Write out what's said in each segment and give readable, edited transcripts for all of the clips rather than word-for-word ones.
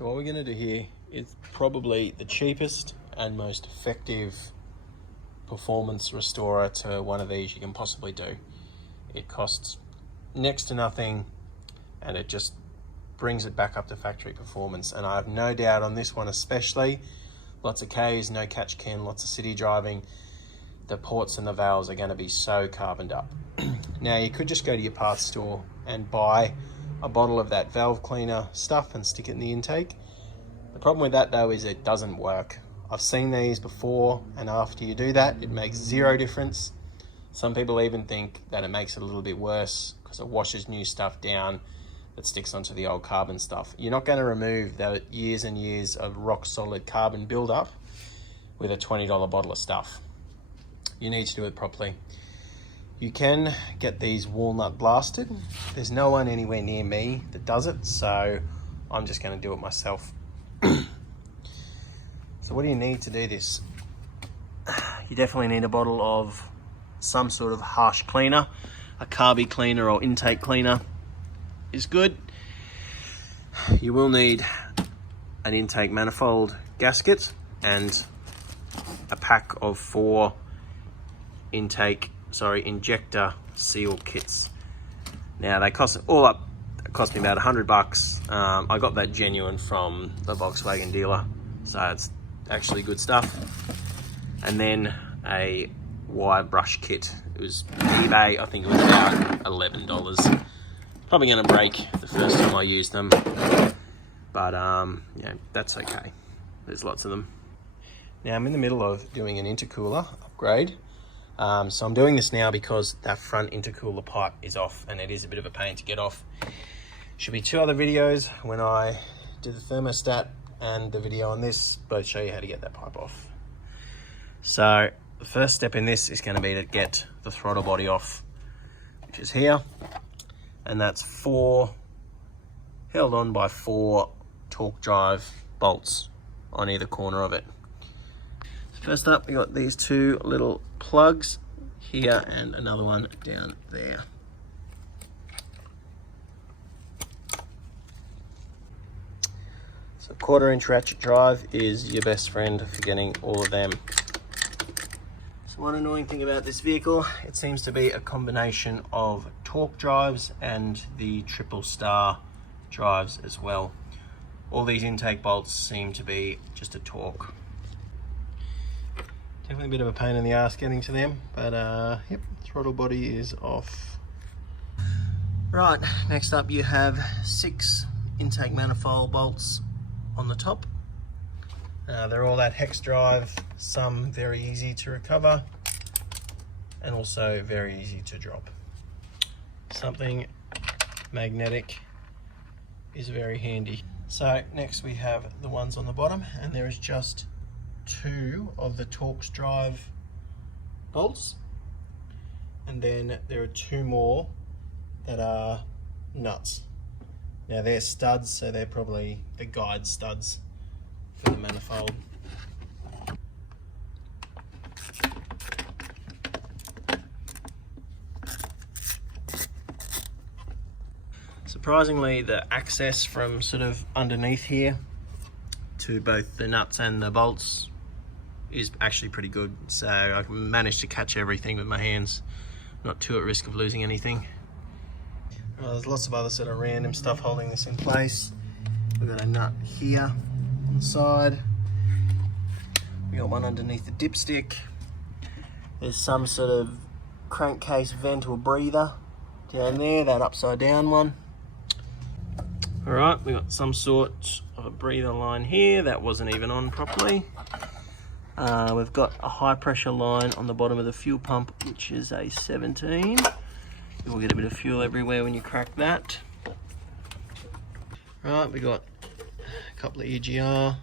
So what we're going to do here is probably the cheapest and most effective performance restorer to one of these you can possibly do. It costs next to nothing and it just brings it back up to factory performance. And I have no doubt on this one especially, lots of Ks, no catch can, lots of city driving, the ports and the valves are going to be so carboned up. Now you could just go to your parts store and buy a bottle of that valve cleaner stuff and stick it in the intake. The problem with that though is it doesn't work. I've seen these before, and after you do that, it makes zero difference. Some people even think that it makes it a little bit worse because it washes new stuff down that sticks onto the old carbon stuff. You're not going to remove the years and years of rock solid carbon buildup with a $20 bottle of stuff. You need to do it properly. You can get these walnut blasted. There's no one anywhere near me that does it, so I'm just going to do it myself. So what do you need to do this? You definitely need a bottle of some sort of harsh cleaner. A carby cleaner or intake cleaner is good. You will need an intake manifold gasket and a pack of 4 injector seal kits. Now they cost all up, it cost me about $100. I got that genuine from the Volkswagen dealer, so it's actually good stuff. And then a wire brush kit. It was eBay, I think it was about $11. Probably going to break the first time I use them, but yeah, that's okay. There's lots of them. Now I'm in the middle of doing an intercooler upgrade. So I'm doing this now because that front intercooler pipe is off and it is a bit of a pain to get off. Should be 2 other videos when I do the thermostat and the video on this, both show you how to get that pipe off. So the first step in this is going to be to get the throttle body off, which is here, and that's held on by 4 torque drive bolts on either corner of it. So first up, we got these 2 little plugs here and another one down there. So 1/4 inch ratchet drive is your best friend for getting all of them. So one annoying thing about this vehicle, it seems to be a combination of torque drives and the triple star drives as well. All these intake bolts seem to be just a torque. Definitely a bit of a pain in the ass getting to them, but yep, throttle body is off. Right, next up you have 6 intake manifold bolts on the top. They're all that hex drive, some very easy to recover and also very easy to drop. Something magnetic is very handy. So next we have the ones on the bottom, and there is just 2 of the Torx drive bolts, and then there are 2 more that are nuts. Now they're studs, so they're probably the guide studs for the manifold. Surprisingly, the access from sort of underneath here to both the nuts and the bolts is actually pretty good. So I managed to catch everything with my hands, not too at risk of losing anything. There's lots of other sort of random stuff holding this in place. We've got a nut here on the side. We got one underneath the dipstick. There's some sort of crankcase vent or breather down there, that upside down one. All right, we got some sort of a breather line here that wasn't even on properly. We've got a high pressure line on the bottom of the fuel pump, which is a 17. You'll get a bit of fuel everywhere when you crack that. Right, we got a couple of EGR.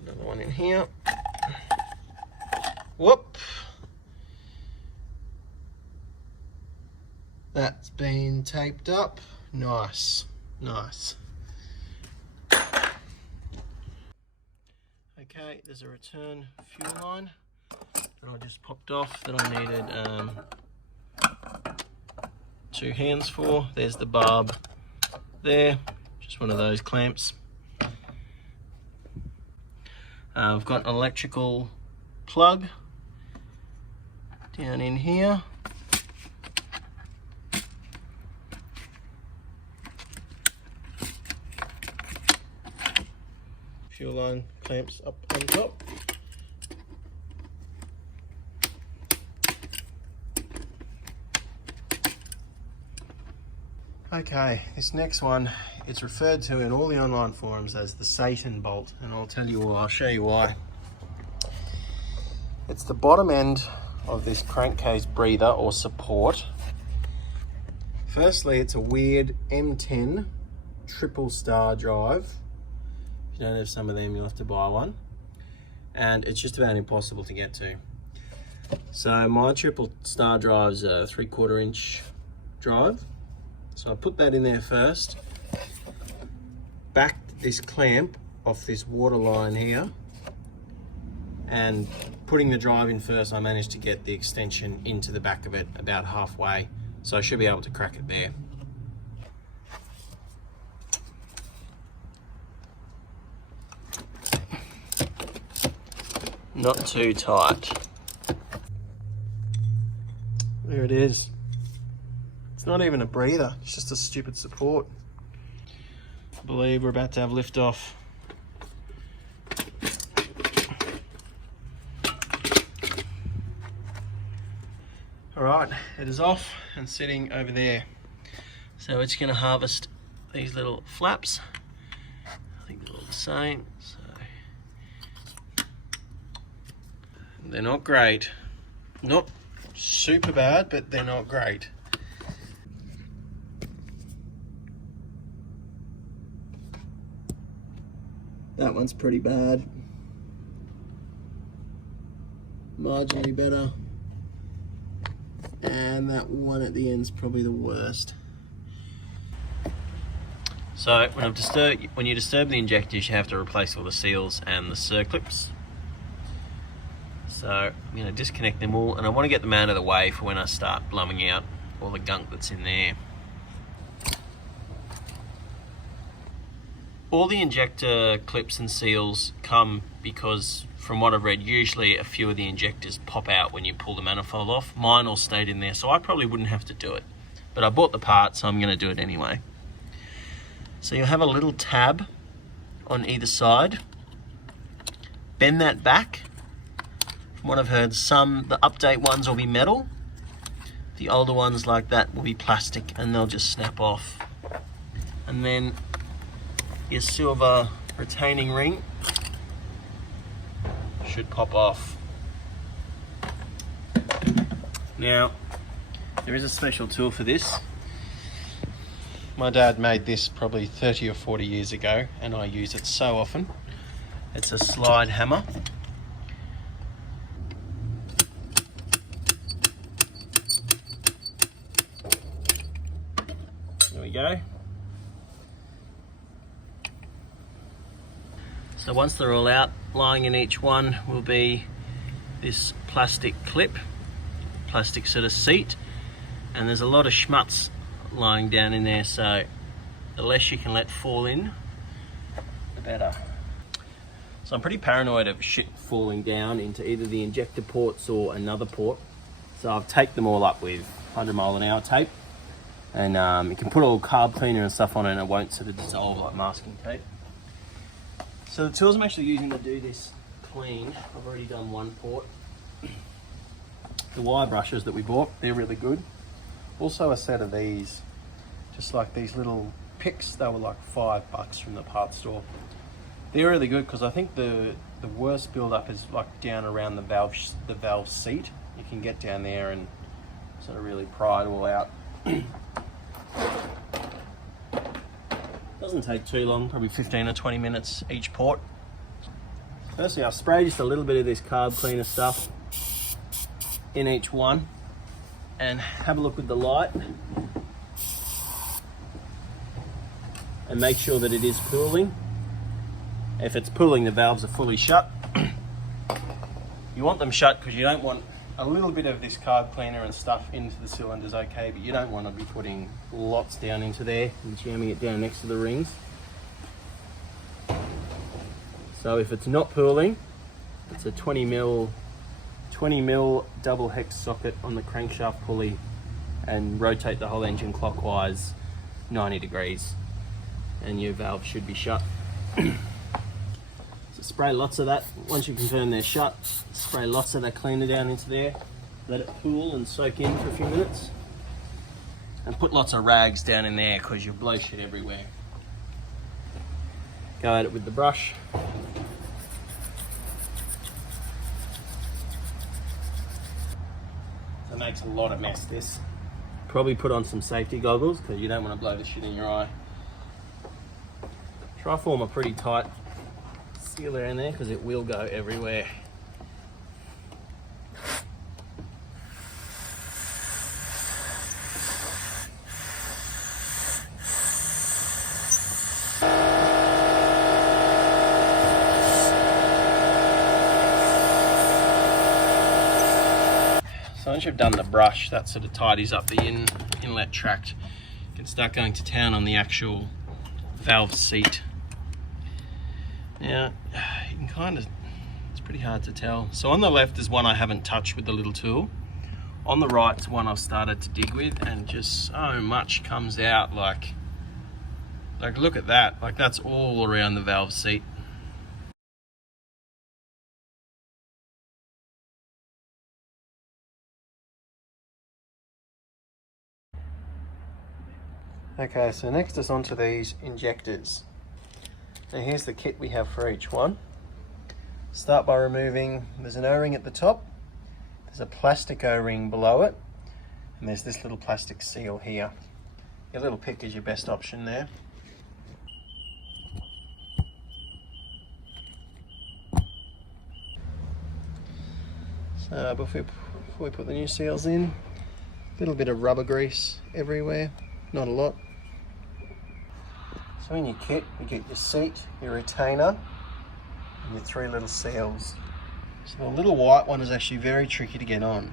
Another one in here. Whoop. That's been taped up. Nice, nice. Okay, there's a return fuel line that I just popped off that I needed 2 hands for. There's the barb there, just one of those clamps. I've got an electrical plug down in here. Fuel line clamps up on top. Okay, this next one, it's referred to in all the online forums as the Satan bolt, and I'll show you why. It's the bottom end of this crankcase breather or support. Firstly, it's a weird M10 triple star drive. If you don't have some of them, you'll have to buy one. And it's just about impossible to get to. So my triple star drive's a 3/4 inch drive. So I put that in there first, backed this clamp off this water line here, and putting the drive in first, I managed to get the extension into the back of it about halfway. So I should be able to crack it there. Not too tight. There it is. It's not even a breather, it's just a stupid support. I believe we're about to have liftoff. Alright, it is off and sitting over there. So it's going to harvest these little flaps. I think they're all the same. So they're not great. Not super bad, but they're not great. That one's pretty bad. Marginally better. And that one at the end's probably the worst. So when you disturb the injectors, you have to replace all the seals and the circlips. So I'm going to disconnect them all, and I want to get them out of the way for when I start blowing out all the gunk that's in there. All the injector clips and seals come because, from what I've read, usually a few of the injectors pop out when you pull the manifold off. Mine all stayed in there, so I probably wouldn't have to do it. But I bought the part, so I'm going to do it anyway. So you'll have a little tab on either side. Bend that back. From what I've heard, the update ones will be metal. The older ones like that will be plastic, and they'll just snap off. And then your silver retaining ring should pop off. Now, there is a special tool for this. My dad made this probably 30 or 40 years ago, and I use it so often. It's a slide hammer. There we go. So once they're all out, lying in each one will be this plastic clip, plastic sort of seat, and there's a lot of schmutz lying down in there, so the less you can let fall in, the better. So I'm pretty paranoid of shit falling down into either the injector ports or another port, so I've taped them all up with 100 mile/an-hour tape, and you can put all carb cleaner and stuff on it and it won't sort of dissolve like masking tape. So the tools I'm actually using to do this clean, I've already done one port. The wire brushes that we bought, they're really good. Also a set of these, just like these little picks, they were like $5 from the parts store. They're really good because I think the worst build-up is like down around the valve seat. You can get down there and sort of really pry it all out. Doesn't take too long, probably 15 or 20 minutes each port. Firstly, I'll spray just a little bit of this carb cleaner stuff in each one and have a look with the light and make sure that it is pooling. If it's pooling, the valves are fully shut. You want them shut because you don't want a little bit of this carb cleaner and stuff into the cylinders, okay, but you don't want to be putting lots down into there and jamming it down next to the rings. So if it's not pooling, it's a 20 mil double hex socket on the crankshaft pulley, and rotate the whole engine clockwise 90 degrees and your valve should be shut. So spray lots of that. Once you confirm they're shut, spray lots of that cleaner down into there, let it cool and soak in for a few minutes, and put lots of rags down in there because you'll blow shit everywhere. Go at it with the brush. So it makes a lot of mess, this. Probably put on some safety goggles because you don't want to blow the shit in your eye. Try form a pretty tight sealer in there because it will go everywhere. So once you've done the brush, that sort of tidies up the inlet tract. You can start going to town on the actual valve seat. Now, you can kind of, it's pretty hard to tell. So on the left is one I haven't touched with the little tool. On the right is one I've started to dig with, and just so much comes out. Like look at that, like that's all around the valve seat. Okay, so next is onto these injectors. Now here's the kit we have for each one. Start by removing, there's an O-ring at the top, there's a plastic O-ring below it, and there's this little plastic seal here. Your little pick is your best option there. So before we put the new seals in, a little bit of rubber grease everywhere, not a lot. So in your kit, you get your seat, your retainer, and your three little seals. So the little white one is actually very tricky to get on.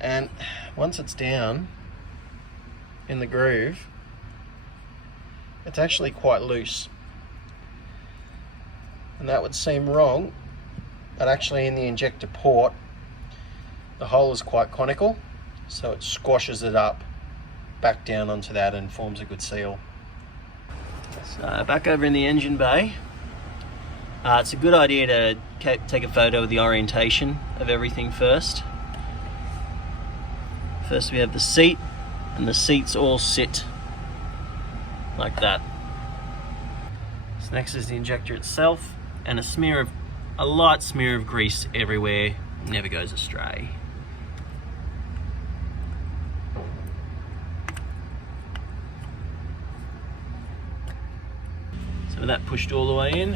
And once it's down in the groove, it's actually quite loose. And that would seem wrong, but actually in the injector port, the hole is quite conical, so it squashes it up back down onto that and forms a good seal. So back over in the engine bay, it's a good idea to take a photo of the orientation of everything first. First we have the seat, and the seats all sit like that. So next is the injector itself, and a light smear of grease everywhere, never goes astray. So with that pushed all the way in,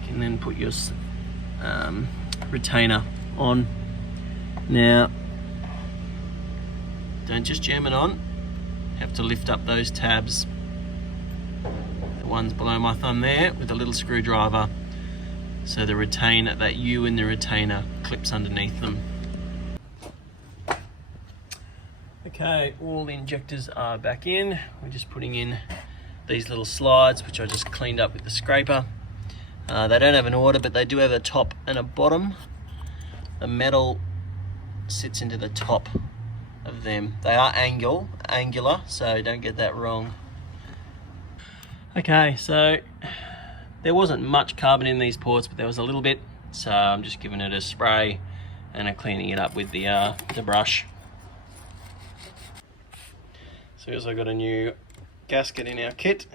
you can then put your retainer on. Now, don't just jam it on, you have to lift up those tabs. The ones below my thumb there with a little screwdriver, so the retainer, that U in the retainer, clips underneath them. Okay, all the injectors are back in. We're just putting in these little slides, which I just cleaned up with the scraper. They don't have an order, but they do have a top and a bottom. The metal sits into the top of them. They are angular, so don't get that wrong. Okay, so there wasn't much carbon in these ports, but there was a little bit, so I'm just giving it a spray and I'm cleaning it up with the brush. So we also got a new gasket in our kit,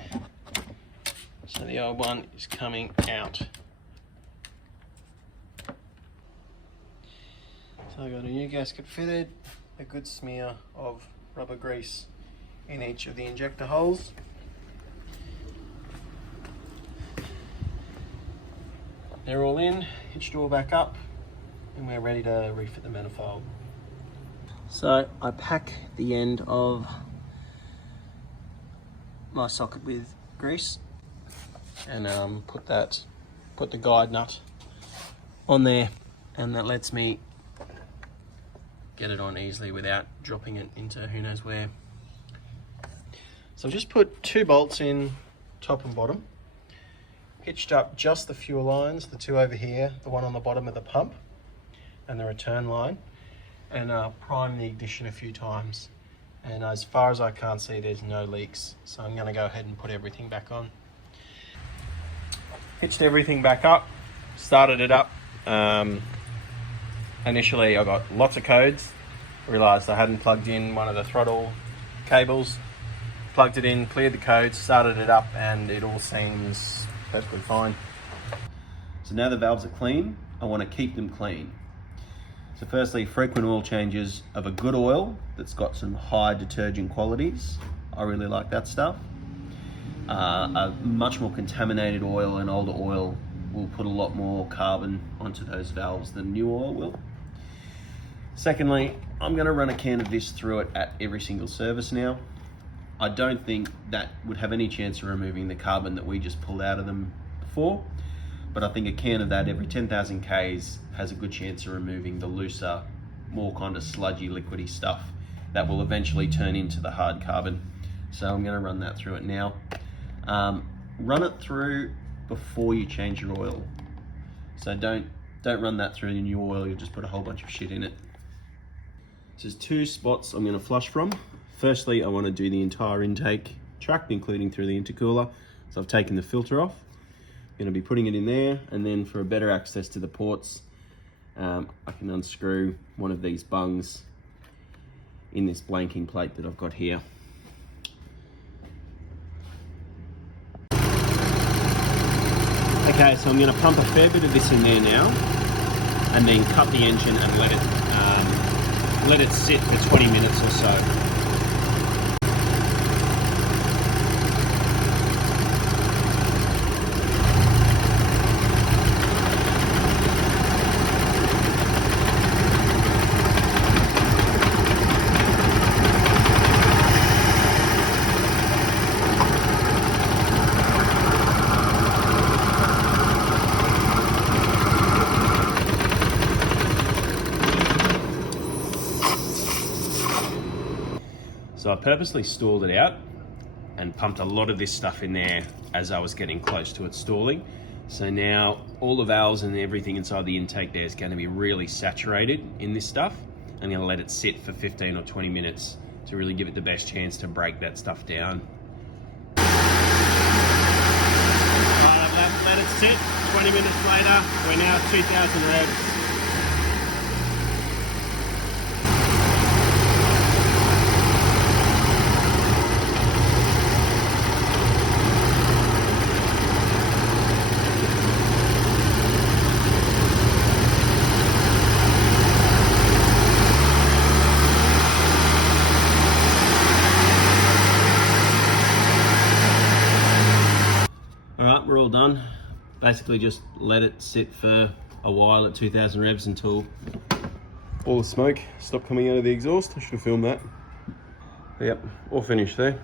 so the old one is coming out. So I got a new gasket fitted, a good smear of rubber grease in each of the injector holes. They're all in, hitched all back up, and we're ready to refit the manifold. So I pack the end of my socket with grease and put the guide nut on there, and that lets me get it on easily without dropping it into who knows where. So I've just put 2 bolts in, top and bottom. hitched up just the fuel lines, the two over here, the one on the bottom of the pump and the return line, and primed the ignition a few times. And as far as I can't see, there's no leaks. So I'm gonna go ahead and put everything back on. Hitched everything back up, started it up. Initially I got lots of codes, realized I hadn't plugged in one of the throttle cables, plugged it in, cleared the codes, started it up, and it all seems perfectly fine. So now the valves are clean, I want to keep them clean. So firstly, frequent oil changes of a good oil that's got some high detergent qualities. I really like that stuff. A much more contaminated oil and older oil will put a lot more carbon onto those valves than new oil will. Secondly, I'm going to run a can of this through it at every single service now. I don't think that would have any chance of removing the carbon that we just pulled out of them before, but I think a can of that every 10,000 Ks has a good chance of removing the looser, more kind of sludgy, liquidy stuff that will eventually turn into the hard carbon. So I'm going to run that through it now. Run it through before you change your oil. So don't run that through the new oil, you'll just put a whole bunch of shit in it. So there's two spots I'm going to flush from. Firstly, I want to do the entire intake tract, including through the intercooler. So I've taken the filter off. I'm going to be putting it in there, and then for a better access to the ports, I can unscrew one of these bungs in this blanking plate that I've got here. Okay, so I'm going to pump a fair bit of this in there now, and then cut the engine and let it sit for 20 minutes or so. So I purposely stalled it out and pumped a lot of this stuff in there as I was getting close to it stalling. So now all the valves and everything inside the intake there is going to be really saturated in this stuff. I'm going to let it sit for 15 or 20 minutes to really give it the best chance to break that stuff down. Alright, I've let it sit. 20 minutes later, we're now at 2,000 revs. Alright, we're all done. Basically just let it sit for a while at 2,000 revs until all the smoke stopped coming out of the exhaust. I should have filmed that. Yep, all finished there.